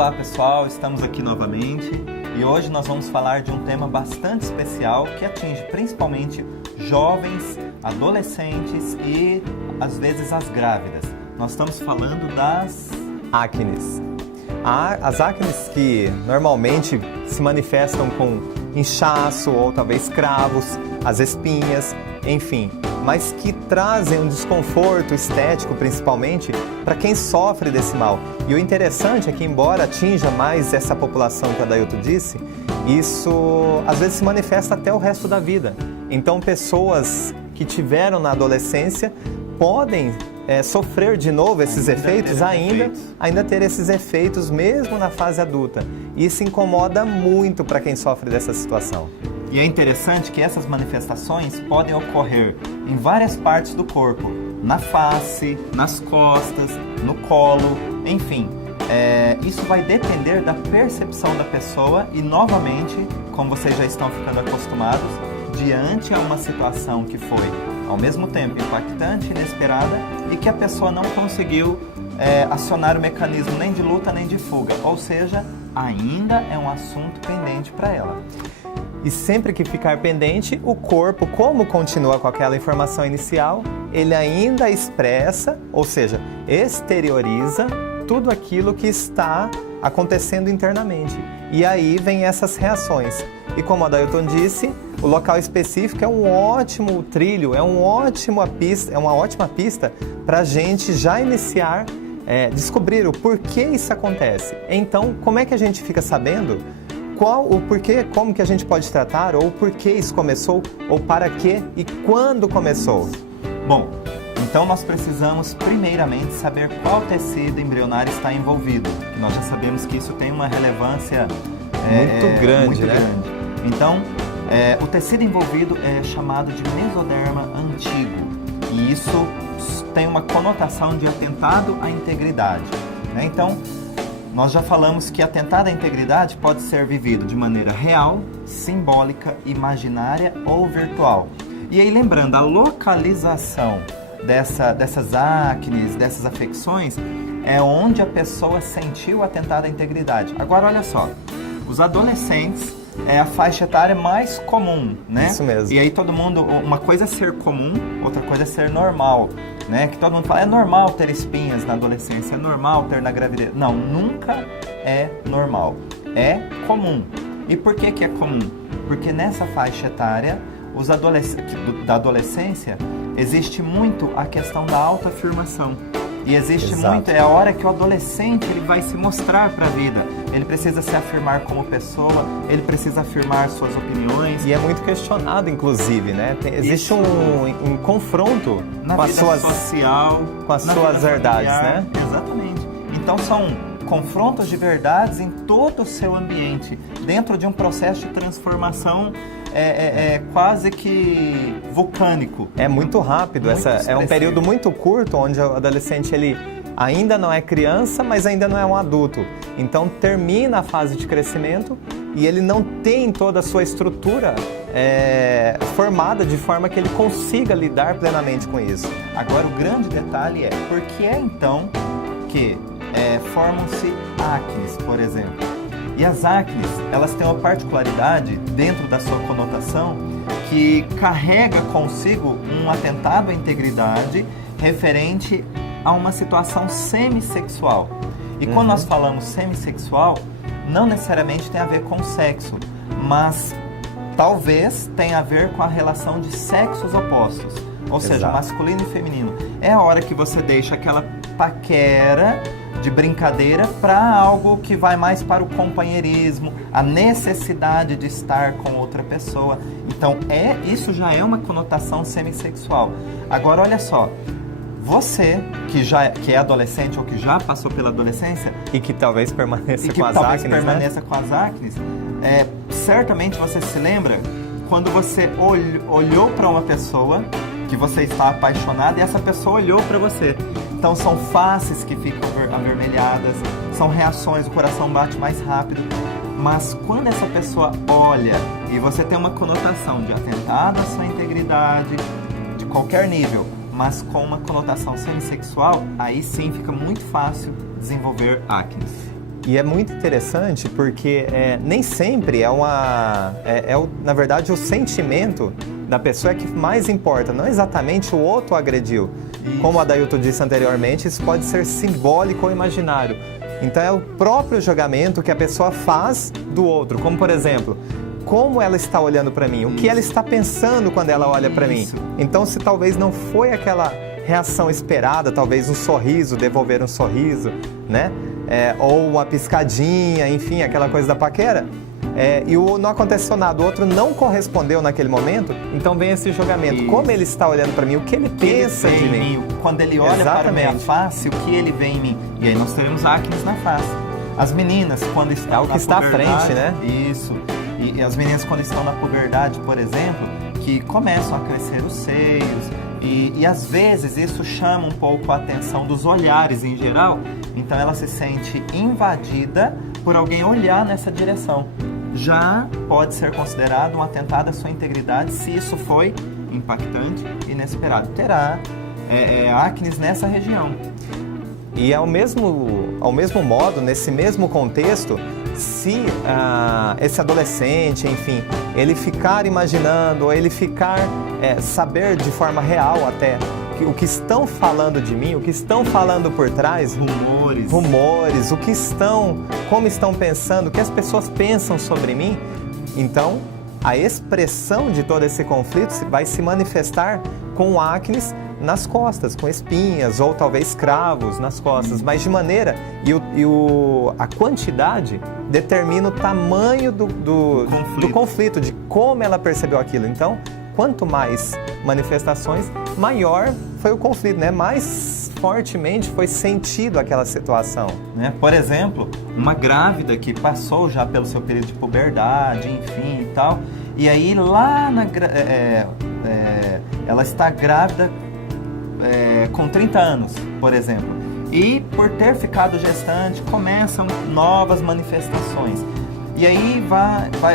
Olá pessoal, estamos aqui novamente e hoje nós vamos falar de um tema bastante especial que atinge principalmente jovens, adolescentes e às vezes as grávidas. Nós estamos falando das acnes. As acnes que normalmente se manifestam com inchaço ou talvez cravos, as espinhas, enfim, mas que trazem um desconforto estético principalmente para quem sofre desse mal. E o interessante é que, embora atinja mais essa população que a Dailton disse, isso às vezes se manifesta até o resto da vida. Então pessoas que tiveram na adolescência podem sofrer de novo esses efeitos, ainda ter esses efeitos mesmo na fase adulta. E isso incomoda muito para quem sofre dessa situação. E é interessante que essas manifestações podem ocorrer em várias partes do corpo, na face, nas costas, no colo, enfim. Isso vai depender da percepção da pessoa e, novamente, como vocês já estão ficando acostumados, diante a uma situação que foi, ao mesmo tempo, impactante, inesperada e que a pessoa não conseguiu acionar o mecanismo nem de luta nem de fuga, ou seja, ainda é um assunto pendente para ela. E sempre que ficar pendente, o corpo, como continua com aquela informação inicial, ele ainda expressa, ou seja, exterioriza tudo aquilo que está acontecendo internamente. E aí vem essas reações. E como a Dailton disse, o local específico é um ótimo trilho, é uma ótima pista para a gente já iniciar, descobrir o porquê isso acontece. Então, como é que a gente fica sabendo o porquê, como que a gente pode tratar, ou por que isso começou, ou para quê e quando começou? Bom, então nós precisamos primeiramente saber qual tecido embrionário está envolvido, que nós já sabemos que isso tem uma relevância muito grande. Então, o tecido envolvido é chamado de mesoderma antigo, e isso tem uma conotação de atentado à integridade, né? Então, nós já falamos que atentado à integridade pode ser vivido de maneira real, simbólica, imaginária ou virtual. E aí, lembrando, a localização dessas acnes, dessas afecções, é onde a pessoa sentiu o atentado à integridade. Agora, olha só, os adolescentes é a faixa etária mais comum, né? Isso mesmo. E aí todo mundo, uma coisa é ser comum, outra coisa é ser normal, né? Que todo mundo fala, é normal ter espinhas na adolescência, é normal ter na gravidez. Não, nunca é normal, é comum. E por que é comum? Porque nessa faixa etária, da adolescência, existe muito a questão da autoafirmação. E existe muito, é a hora que o adolescente ele vai se mostrar para a vida. Ele precisa se afirmar como pessoa, ele precisa afirmar suas opiniões. E é muito questionado, inclusive, né? Existe um confronto na com vida as social, com as suas verdades, familiar, né? Exatamente. Então são confrontos de verdades em todo o seu ambiente, dentro de um processo de transformação quase que vulcânico. É muito rápido, é um período muito curto onde o adolescente ele ainda não é criança, mas ainda não é um adulto. Então termina a fase de crescimento e ele não tem toda a sua estrutura formada de forma que ele consiga lidar plenamente com isso. Agora o grande detalhe é, por que é então que formam-se acnes, por exemplo? E as acnes, elas têm uma particularidade dentro da sua conotação que carrega consigo um atentado à integridade referente a uma situação semissexual. E quando nós falamos semissexual, não necessariamente tem a ver com sexo, mas talvez tenha a ver com a relação de sexos opostos, ou seja, masculino e feminino. É a hora que você deixa aquela paquera de brincadeira para algo que vai mais para o companheirismo, a necessidade de estar com outra pessoa. Então, isso já é uma conotação semissexual. Agora, olha só, você que é adolescente ou que já passou pela adolescência e que talvez permaneça com as acnes, certamente você se lembra quando você olhou para uma pessoa que você está apaixonado e essa pessoa olhou para você. Então são faces que ficam avermelhadas, são reações, o coração bate mais rápido. Mas quando essa pessoa olha e você tem uma conotação de atentado à sua integridade, de qualquer nível, mas com uma conotação semissexual, aí sim fica muito fácil desenvolver acne. E é muito interessante porque nem sempre na verdade, o sentimento da pessoa é que mais importa, não exatamente o outro agrediu. Isso. Como a Adailton disse anteriormente, isso pode ser simbólico ou imaginário. Então é o próprio julgamento que a pessoa faz do outro, como por exemplo, como ela está olhando para mim, o que ela está pensando quando ela olha para mim. Então se talvez não foi aquela reação esperada, talvez um sorriso, devolver um sorriso, né? Ou uma piscadinha, enfim, aquela coisa da paquera, e não aconteceu nada, o outro não correspondeu naquele momento, então vem esse julgamento. Isso. Como ele está olhando para mim, o que ele pensa de mim? Quando ele olha para a minha face, o que ele vê em mim? E aí nós teremos acnes na face. As meninas, quando estão o que está à frente, né? Isso. E as meninas, quando estão na puberdade, por exemplo, que começam a crescer os seios, e às vezes isso chama um pouco a atenção dos olhares em geral, então ela se sente invadida por alguém olhar nessa direção. Já pode ser considerado um atentado à sua integridade se isso foi impactante e inesperado. Terá acnes nessa região. E ao mesmo modo, nesse mesmo contexto, se esse adolescente, enfim, ele ficar imaginando, ou ele ficar saber de forma real até o que estão falando de mim, o que estão falando por trás, rumores, como estão pensando, o que as pessoas pensam sobre mim, então a expressão de todo esse conflito vai se manifestar com acnes nas costas, com espinhas ou talvez cravos nas costas, mas de maneira a quantidade determina o tamanho do conflito, de como ela percebeu aquilo. Então, quanto mais manifestações, maior foi o conflito, né? Mais fortemente foi sentido aquela situação. Por exemplo, uma grávida que passou já pelo seu período de puberdade, enfim e tal, e aí lá ela está grávida com 30 anos, por exemplo, e por ter ficado gestante, começam novas manifestações. E aí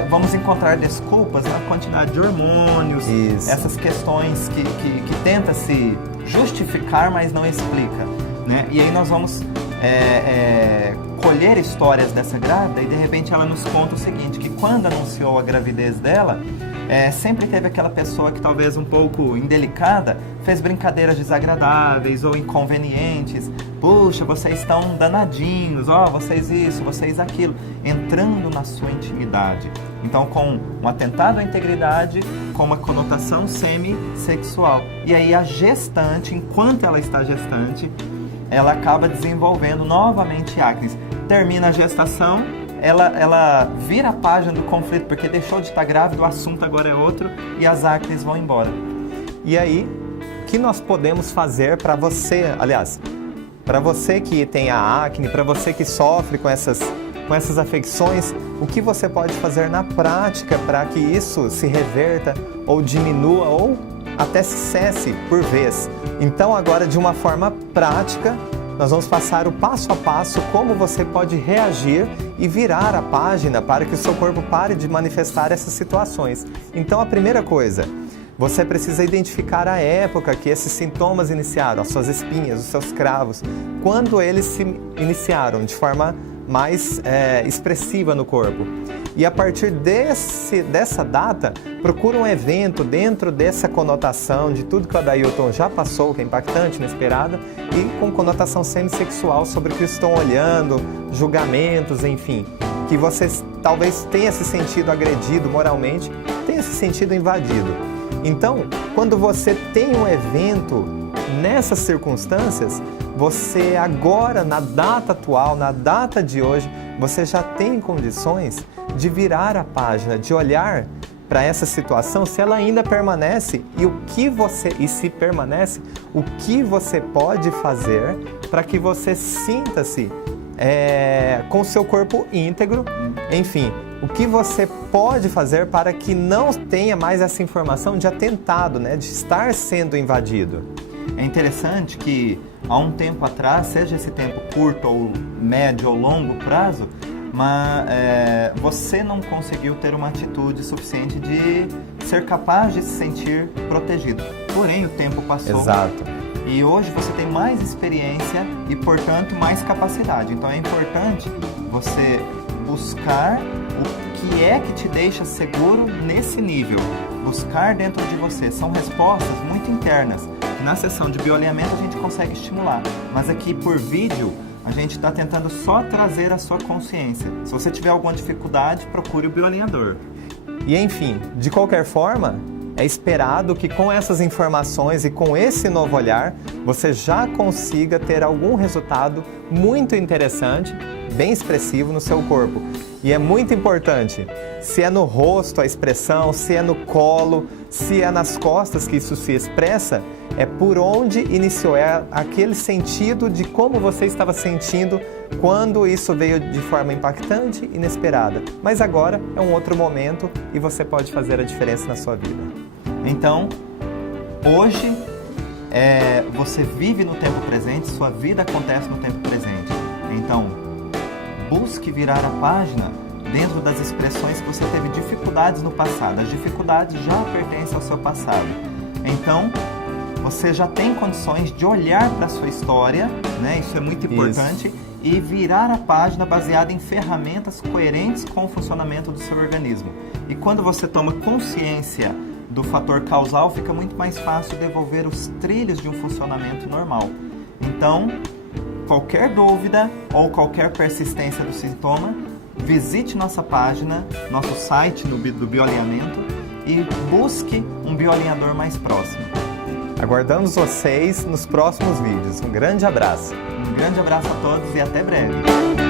vamos encontrar desculpas na quantidade de hormônios, Isso. essas questões que tenta se justificar, mas não explica, né? E aí nós vamos colher histórias dessa grávida e de repente ela nos conta o seguinte, que quando anunciou a gravidez dela, sempre teve aquela pessoa que talvez um pouco indelicada fez brincadeiras desagradáveis ou inconvenientes. Puxa, vocês estão danadinhos, vocês isso, vocês aquilo, entrando na sua intimidade. Então, com um atentado à integridade, com uma conotação semissexual. E aí a gestante, enquanto ela está gestante, ela acaba desenvolvendo novamente acnes. Termina a gestação, ela vira a página do conflito, porque deixou de estar grávida, o assunto agora é outro, e as acnes vão embora. E aí, o que nós podemos fazer para você, aliás, para você que tem a acne, para você que sofre com essas afecções, o que você pode fazer na prática para que isso se reverta ou diminua ou até se cesse por vez? Então, agora, de uma forma prática, nós vamos passar o passo a passo como você pode reagir e virar a página para que o seu corpo pare de manifestar essas situações. Então, a primeira coisa, você precisa identificar a época que esses sintomas iniciaram, as suas espinhas, os seus cravos, quando eles se iniciaram de forma mais expressiva no corpo. E a partir dessa data, procura um evento dentro dessa conotação de tudo que o Adailton já passou, que é impactante, inesperada, e com conotação semissexual sobre o que estão olhando, julgamentos, enfim. Que você talvez tenha se sentido agredido moralmente, tenha se sentido invadido. Então, quando você tem um evento nessas circunstâncias, você agora, na data atual, na data de hoje, você já tem condições de virar a página, de olhar para essa situação, se ela ainda permanece e se permanece, o que você pode fazer para que você sinta-se com o seu corpo íntegro, enfim, o que você pode fazer para que não tenha mais essa informação de atentado, né, de estar sendo invadido. É interessante que há um tempo atrás, seja esse tempo curto ou médio ou longo prazo, mas você não conseguiu ter uma atitude suficiente de ser capaz de se sentir protegido. Porém, o tempo passou. Exato. E hoje você tem mais experiência e, portanto, mais capacidade. Então é importante você buscar o que é que te deixa seguro nesse nível. Buscar dentro de você. São respostas muito internas, que na sessão de bioalinhamento a gente consegue estimular. Mas aqui por vídeo, a gente está tentando só trazer a sua consciência. Se você tiver alguma dificuldade, procure o bioalinhador. E enfim, de qualquer forma, é esperado que com essas informações e com esse novo olhar, você já consiga ter algum resultado muito interessante, bem expressivo no seu corpo. E é muito importante, se é no rosto a expressão, se é no colo, se é nas costas que isso se expressa, é por onde iniciou, é aquele sentido de como você estava sentindo quando isso veio de forma impactante, inesperada. Mas agora é um outro momento e você pode fazer a diferença na sua vida. Então, hoje você vive no tempo presente, sua vida acontece no tempo presente. Então, busque virar a página dentro das expressões que você teve dificuldades no passado. As dificuldades já pertencem ao seu passado. Então, você já tem condições de olhar para a sua história, né? Isso é muito importante, e virar a página baseada em ferramentas coerentes com o funcionamento do seu organismo. E quando você toma consciência do fator causal, fica muito mais fácil devolver os trilhos de um funcionamento normal. Então, qualquer dúvida ou qualquer persistência do sintoma, visite nossa página, nosso site do bioalinhamento e busque um bioalinhador mais próximo. Aguardamos vocês nos próximos vídeos. Um grande abraço! Um grande abraço a todos e até breve!